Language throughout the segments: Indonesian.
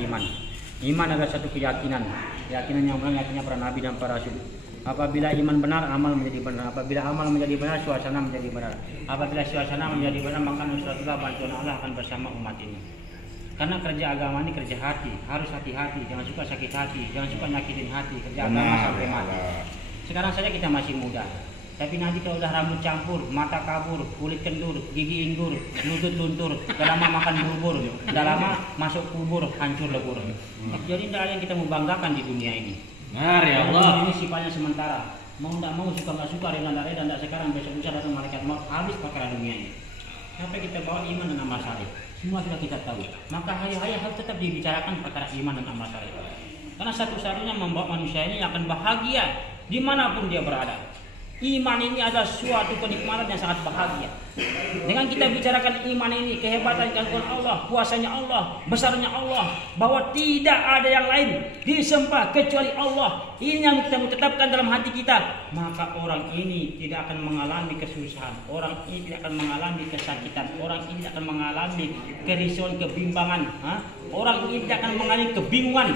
iman. Iman adalah satu keyakinan yang benar, yakinnya para nabi dan para rasul. Apabila iman benar, amal menjadi benar. Apabila amal menjadi benar, suasana menjadi benar. Apabila suasana menjadi benar, maka nusratullah, bantuan Allah akan bersama umat ini. Karena kerja agama ini kerja hati, harus hati-hati, jangan suka sakit hati, jangan suka nyakitin hati, kerja agama sampai mati. Sekarang saja kita masih muda, tapi nanti kalau udah rambut campur, mata kabur, kulit kendur, gigi inggur, lutut luntur, udah lama makan bubur, udah lama masuk kubur, hancur lebur. Jadi tidak ada yang kita mau banggakan di dunia ini. Benar ya Allah. Ini sifatnya sementara. Mau tidak mau, suka nggak suka, rela tidak sekarang, besok lusa datang malaikat maut, habis perkara dunia ini. Sampai kita bawa iman dan amal saleh. Semua sudah kita tahu. Maka hari-hari harus tetap dibicarakan perkara iman dan amal saleh. Karena satu-satunya membawa manusia ini akan bahagia dimanapun dia berada. Iman ini adalah suatu kenikmatan yang sangat bahagia. Dengan kita bicarakan iman ini, kehebatan kekuasaan Allah, kuasanya Allah, besarnya Allah, bahwa tidak ada yang lain disembah kecuali Allah. Ini yang kita tetapkan dalam hati kita. Maka orang ini tidak akan mengalami kesusahan, orang ini tidak akan mengalami kesakitan, orang ini tidak akan mengalami kerisauan, kebimbangan, orang ini tidak akan mengalami kebingungan.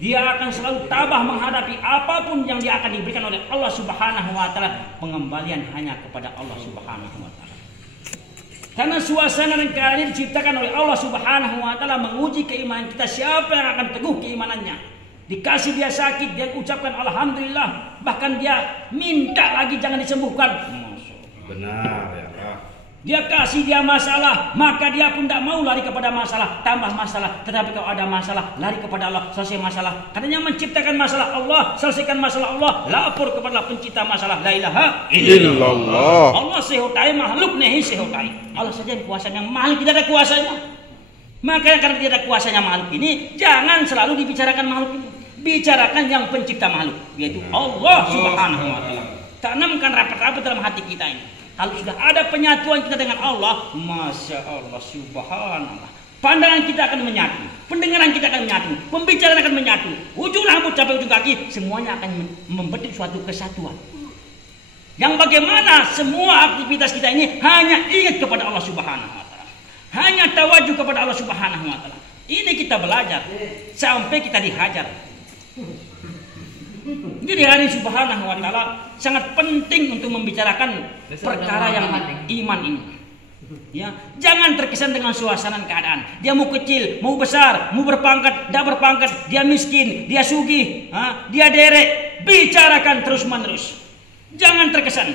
Dia akan selalu tabah menghadapi apapun yang dia akan diberikan oleh Allah Subhanahu wa taala. Pengembalian hanya kepada Allah Subhanahu wa taala. Karena suasana dan keadaan ini diciptakan oleh Allah Subhanahu wa taala menguji keimanan kita, siapa yang akan teguh keimanannya. Dikasih dia sakit, dia ucapkan alhamdulillah, bahkan dia minta lagi jangan disembuhkan. Benar ya. Dia kasih dia masalah, maka dia pun tidak mau lari kepada masalah, tambah masalah. Tetapi kalau ada masalah, lari kepada Allah, selesai masalah. Karena yang menciptakan masalah Allah, selesaikan masalah Allah, lapor kepada pencipta masalah. La ilaha illallah. Allah sehotai, makhluk nehi sehotai. Allah saja yang kuasanya, makhluk tidak ada kuasanya. Maka karena tidak ada kuasanya makhluk ini, jangan selalu dibicarakan makhluk ini. Bicarakan yang pencipta makhluk, yaitu Allah Subhanahu wa taala. Tanamkan rapat-rapat dalam hati kita ini. Kalau sudah ada penyatuan kita dengan Allah, Masya Allah, Subhanallah, pandangan kita akan menyatu, pendengaran kita akan menyatu, pembicaraan akan menyatu, ujung rambut sampai ujung kaki, semuanya akan membentuk suatu kesatuan. Yang bagaimana semua aktivitas kita ini hanya ingat kepada Allah Subhanahu wa taala. Hanya tawajuh kepada Allah Subhanahu wa taala. Ini kita belajar sampai kita dihajar. Jadi hari Subhanahu wa taala sangat penting untuk membicarakan perkara yang iman ini. Ya, jangan terkesan dengan suasana keadaan. Dia mau kecil, mau besar, mau berpangkat, tidak berpangkat, dia miskin, dia sugih, dia derek, bicarakan terus-menerus. Jangan terkesan.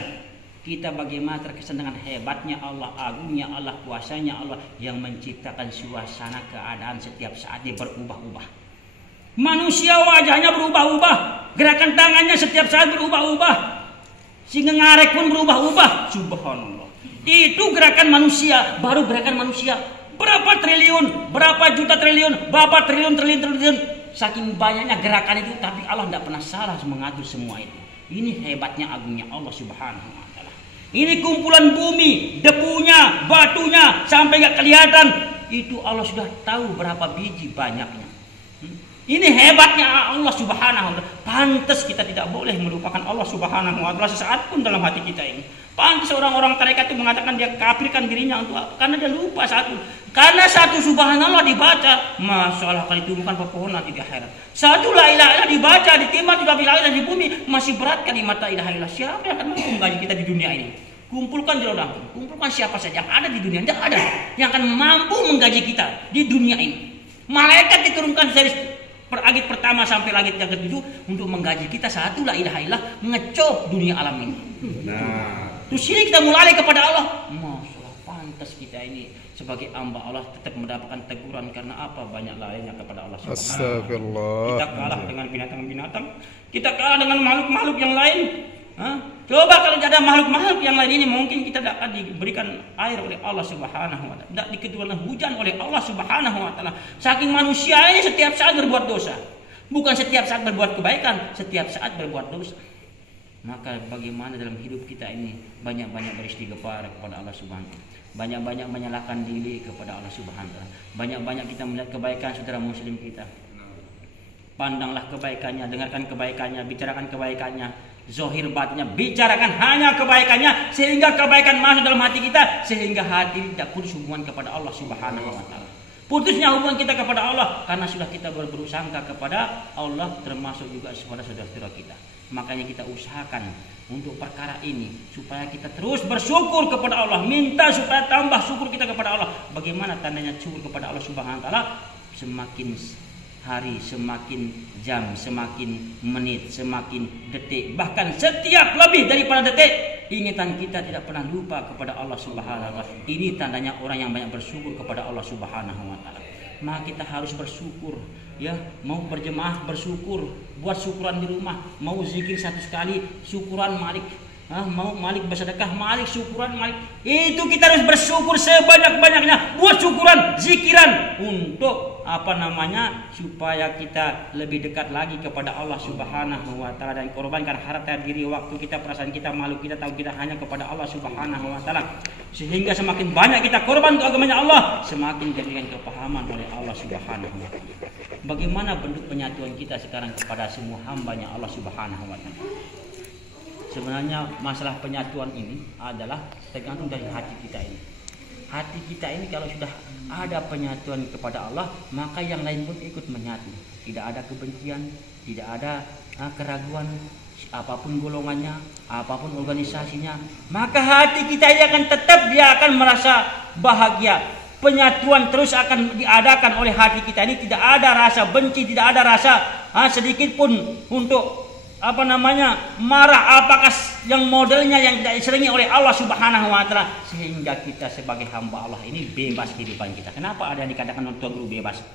Kita bagaimana terkesan dengan hebatnya Allah, agungnya Allah, kuasanya Allah yang menciptakan suasana keadaan setiap saat dia berubah-ubah. Manusia wajahnya berubah-ubah, gerakan tangannya setiap saat berubah-ubah, sehingga ngarek pun berubah-ubah. Subhanallah. Itu gerakan manusia, baru gerakan manusia. Berapa triliun, berapa juta triliun, berapa triliun. Saking banyaknya gerakan itu, tapi Allah tidak pernah salah mengatur semua itu. Ini hebatnya agungnya Allah Subhanahu wa taala. Ini kumpulan bumi, debunya, batunya sampai nggak kelihatan. Itu Allah sudah tahu berapa biji banyaknya. Ini hebatnya Allah Subhanahu wa taala. Pantas kita tidak boleh melupakan Allah Subhanahu wa taala sesaat pun dalam hati kita ini. Pantas orang-orang tarekat itu mengatakan dia kafirkan dirinya untuk apa? Karena dia lupa satu. Karena satu subhanallah dibaca, masalah kali tumbuhkan pepohonan di akhirat. Satu la ilaha illallah dibaca, ditimba juga bila di bumi, masih berat kalimat la ilaha illallah. Siapa yang akan mampu menggaji kita di dunia ini? Kumpulkan jodoh, kumpulkan siapa saja yang ada di dunia. Tidak ada yang akan mampu menggaji kita di dunia ini. Malaikat diturunkan dari agit pertama sampai langit yang ketujuh untuk menggaji kita satu la ilaha illallah, ngecop dunia alam ini. Nah, terus sini kita mulai kepada Allah. Masalah pantas kita ini sebagai hamba Allah tetap mendapatkan teguran karena apa? Banyak lainnya kepada Allah Subhanahu wa taala. Astagfirullah. Kita kalah dengan binatang-binatang, kita kalah dengan makhluk-makhluk yang lain. Coba kalau ada makhluk-makhluk yang lain ini, mungkin kita tidak akan diberikan air oleh Allah Subhanahu wa taala, tidak diketurunkan hujan oleh Allah Subhanahu wa taala. Saking manusia ini setiap saat berbuat dosa. Bukan setiap saat berbuat kebaikan, setiap saat berbuat dosa. Maka bagaimana dalam hidup kita ini banyak-banyak beristighfar kepada Allah Subhanahu wa taala. Banyak-banyak menyalahkan diri kepada Allah Subhanahu wa taala. Banyak-banyak kita melihat kebaikan saudara muslim kita. Pandanglah kebaikannya, dengarkan kebaikannya, bicarakan kebaikannya. Zohir batinnya, bicarakan hanya kebaikannya, sehingga kebaikan masuk dalam hati kita, sehingga hati tidak putus hubungan kepada Allah Subhanahu wa taala. Putusnya hubungan kita kepada Allah karena sudah kita berburuk sangka kepada Allah, termasuk juga kepada saudara-saudara kita. Makanya kita usahakan untuk perkara ini supaya kita terus bersyukur kepada Allah, minta supaya tambah syukur kita kepada Allah. Bagaimana tandanya syukur kepada Allah Subhanahu wa taala? Semakin hari, semakin jam, semakin menit, semakin detik, bahkan setiap lebih daripada detik, ingatan kita tidak pernah lupa kepada Allah Subhanahu wa taala. Ini tandanya orang yang banyak bersyukur kepada Allah Subhanahu wa taala. Maka kita harus bersyukur, ya, mau berjemaah bersyukur, buat syukuran di rumah, mau zikir satu sekali, syukuran Malik. Mau Malik bersedekah, Malik syukuran Malik. Itu kita harus bersyukur sebanyak-banyaknya, buat syukuran, zikiran untuk supaya kita lebih dekat lagi kepada Allah Subhanahu wa taala dan korbankan harta diri, waktu kita, perasaan kita, malu kita, tahu kita hanya kepada Allah Subhanahu wa taala. Sehingga semakin banyak kita korban untuk agamanya Allah, semakin diberikan kepahaman oleh Allah Subhanahu wa taala. Bagaimana bentuk penyatuan kita sekarang kepada semua hambanya Allah Subhanahu wa taala? Sebenarnya masalah penyatuan ini adalah tergantung dari hati kita ini. Hati kita ini kalau sudah ada penyatuan kepada Allah, maka yang lain pun ikut menyatu. Tidak ada kebencian, tidak ada keraguan, apapun golongannya, apapun organisasinya, maka hati kita ini akan tetap, dia akan merasa bahagia. Penyatuan terus akan diadakan oleh hati kita ini, tidak ada rasa benci, tidak ada rasa sedikit pun untuk marah, apakah yang modelnya yang tidak diselingi oleh Allah Subhanahu wa taala, sehingga kita sebagai hamba Allah ini bebas kehidupan kita. Kenapa ada yang dikatakan orang tua guru bebas?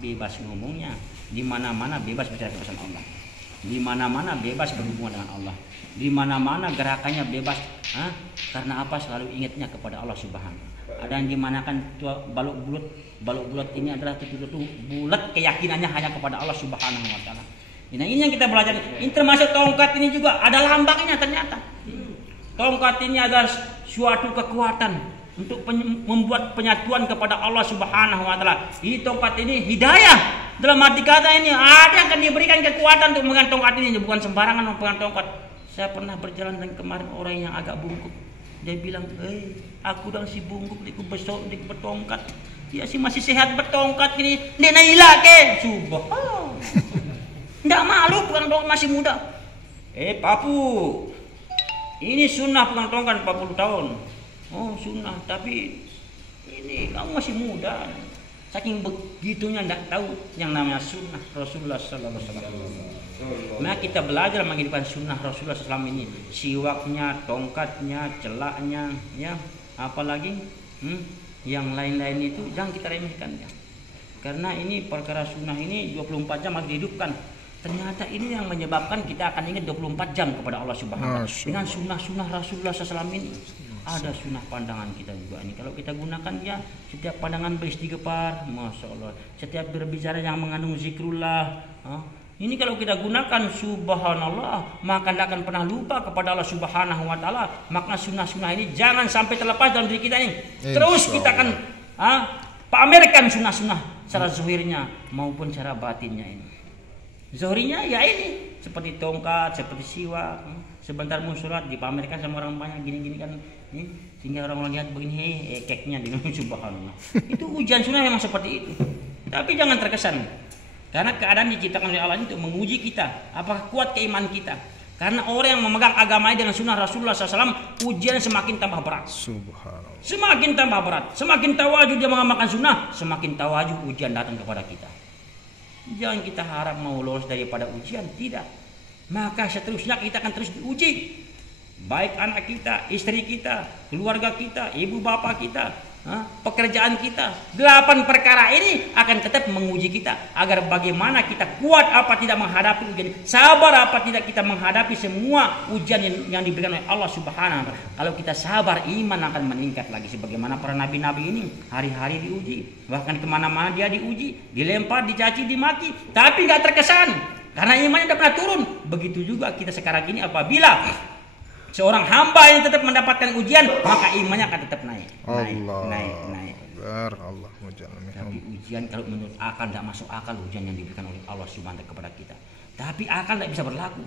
Bebas ngomongnya, di mana-mana bebas bicara kebesaran Allah. Di mana-mana bebas berhubungan dengan Allah. Di mana-mana gerakannya bebas. Karena apa? Selalu ingatnya kepada Allah Subhanahu. Ada yang dimanakan balok bulat ini adalah tutup bulat, keyakinannya hanya kepada Allah Subhanahu wa taala. Nah, ini yang kita belajar. Ini termasuk tongkat ini juga ada lambangnya ternyata. Tongkat ini adalah suatu kekuatan untuk membuat penyatuan kepada Allah Subhanahu wa taala. Ini tongkat ini hidayah. Dalam arti kata ini ada yang akan diberikan kekuatan untuk memegang tongkat ini, bukan sembarangan memegang tongkat. Saya pernah berjalan dengan kemarin orang yang agak bungkuk. Dia bilang, aku dan si bungkuk diku besok di bertongkat. Dia sih masih sehat bertongkat ini. Dia naila ke. Subhanallah. Tidak malu pegang tongkat masih muda. Papu, ini sunnah pegang tongkat 40 tahun. Oh sunnah, tapi ini kamu masih muda. Saking begitunya tidak tahu yang namanya sunnah Rasulullah Sallallahu Alaihi Wasallam. Nah kita belajar menghidupkan sunnah Rasulullah SAW ini, siwaknya, tongkatnya, celaknya, ya, apalagi yang lain-lain itu jangan kita remehkan ya. Karena ini perkara sunnah ini 24 jam harus dihidupkan. Ternyata ini yang menyebabkan kita akan ingat 24 jam kepada Allah Subhanahu wa taala. Dengan sunnah-sunnah Rasulullah SAW ini. Ada sunnah pandangan kita juga ini. Kalau kita gunakan ya, setiap pandangan beristighfar, Masya Allah. Setiap berbicara yang mengandung zikrullah. Ini kalau kita gunakan subhanallah, maka tidak akan pernah lupa kepada Allah Subhanahu wa taala. Maka sunnah-sunnah ini jangan sampai terlepas dalam diri kita ini. Terus kita akan pamerkan sunnah-sunnah secara zahirnya maupun secara batinnya ini. Zohrinya ya ini seperti tongkat, seperti siwak, sebentar mau sholat dipamerkan sama orang banyak gini-gini kan, sehingga orang-orang lihat begini, keknya di subhanallah. Itu ujian sunnah memang seperti itu. Tapi jangan terkesan, karena keadaan diciptakan oleh Allah itu menguji kita, apakah kuat keimanan kita. Karena orang yang memegang agama ini dengan sunnah Rasulullah SAW, ujian semakin tambah berat. Subhanallah. Semakin tambah berat, semakin tawajuh dia mengamalkan sunnah, semakin tawajuh ujian datang kepada kita. Jangan kita harap mau lolos daripada ujian, tidak. Maka seterusnya kita akan terus diuji. Baik anak kita, istri kita, keluarga kita, ibu bapak kita, pekerjaan kita. 8 perkara ini akan tetap menguji kita agar bagaimana kita kuat apa tidak menghadapi ujian, sabar apa tidak kita menghadapi semua ujian yang diberikan oleh Allah Subhanahu wa taala. Kalau kita sabar, iman akan meningkat lagi sebagaimana para nabi-nabi ini hari-hari diuji, bahkan kemana-mana dia diuji, dilempar, dicaci, dimaki, tapi nggak terkesan karena imannya tidak pernah turun. Begitu juga kita sekarang ini, apabila seorang hamba yang tetap mendapatkan ujian, maka imannya akan tetap naik. Naik. Allah. Tapi ujian kalau menurut akal tidak masuk akal, ujian yang diberikan oleh Allah Subhanahu wa taala kepada kita. Tapi akal tidak bisa berlaku.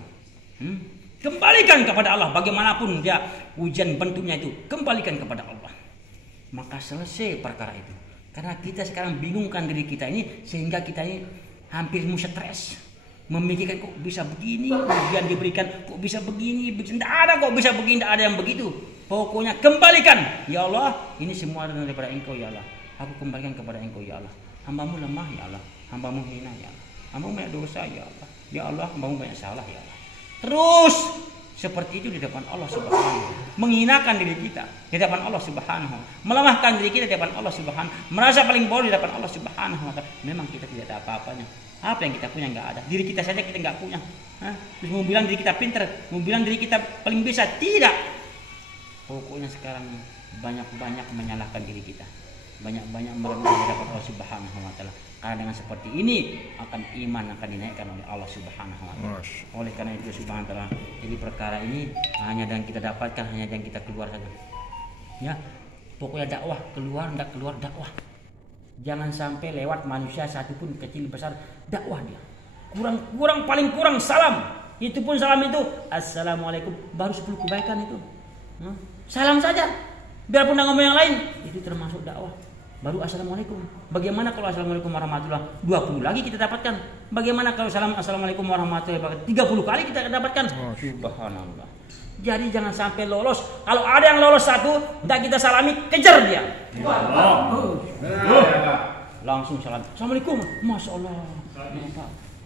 Kembalikan kepada Allah, bagaimanapun dia ujian bentuknya itu, kembalikan kepada Allah. Maka selesai perkara itu. Karena kita sekarang bingungkan diri kita ini sehingga kita ini hampir stres. Memikirkan kok bisa begini, kemudian diberikan kok bisa begini, tidak ada kok bisa begini, tidak ada yang begitu. Pokoknya kembalikan, ya Allah, ini semua daripada Engkau ya Allah. Aku kembalikan kepada Engkau ya Allah. Hambamu lemah ya Allah, hambamu hina ya Allah, hambamu banyak dosa ya Allah. Ya Allah, hambamu banyak salah ya Allah. Terus seperti itu di depan Allah Subhanahu, menghinakan diri kita di depan Allah Subhanahu, melemahkan diri kita di depan Allah Subhanahu, merasa paling bodoh di depan Allah Subhanahu wa taala. Memang kita tidak ada apa-apanya. Apa yang kita punya nggak ada. Diri kita saja kita nggak punya. Terus mau bilang diri kita pintar, mau bilang diri kita paling bisa, tidak. Pokoknya sekarang banyak-banyak menyalahkan diri kita, banyak-banyak merendah di hadapan Allah Subhanahu wa taala. Karena dengan seperti ini akan iman akan dinaikkan oleh Allah Subhanahu wa taala. Oleh karena itu Subhanahu wa taala, jadi perkara ini hanya yang kita dapatkan, hanya yang kita keluar saja. Ya, pokoknya dakwah, keluar enggak keluar dakwah. Jangan sampai lewat manusia satupun kecil besar dakwah dia. Kurang paling kurang salam. Itu pun salam itu assalamualaikum, baru 10 kebaikan itu. Salam saja. Biarpun ngomong yang lain, itu termasuk dakwah. Baru assalamualaikum. Bagaimana kalau assalamualaikum warahmatullahi 20 lagi kita dapatkan? Bagaimana kalau assalamualaikum warahmatullahi wabarakatuh 30 kali kita dapatkan? Subhanallah. Jadi jangan sampai lolos. Kalau ada yang lolos satu, tidak kita salami, kejar dia. Langsung salam. Assalamualaikum. Masya Allah.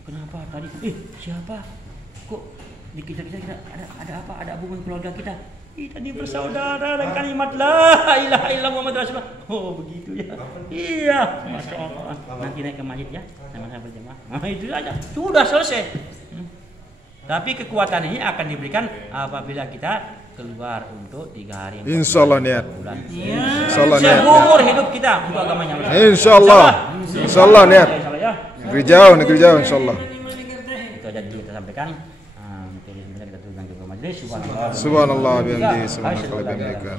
Kenapa tadi? Siapa? Kok dikejar-kejar kita? Ada apa? Ada hubungan keluarga kita? Kita ini bersaudara dan kalimat la ilaha illallah Muhammad Rasulullah. Oh begitu ya. Iya, Masya Allah. Nanti naik ke masjid ya, sama-sama berjamaah. Itu aja. Sudah selesai. Tapi kekuatan ini akan diberikan apabila kita keluar untuk 3 hari. Insyaallah niat. Insyaallah niat. Seumur hidup kita untuk agamanya. Insyaallah. Insyaallah niat. Negeri jauh insyaallah. Itu aja kita sampaikan. Subhanallah bihamdihi subhanallah bihamdika.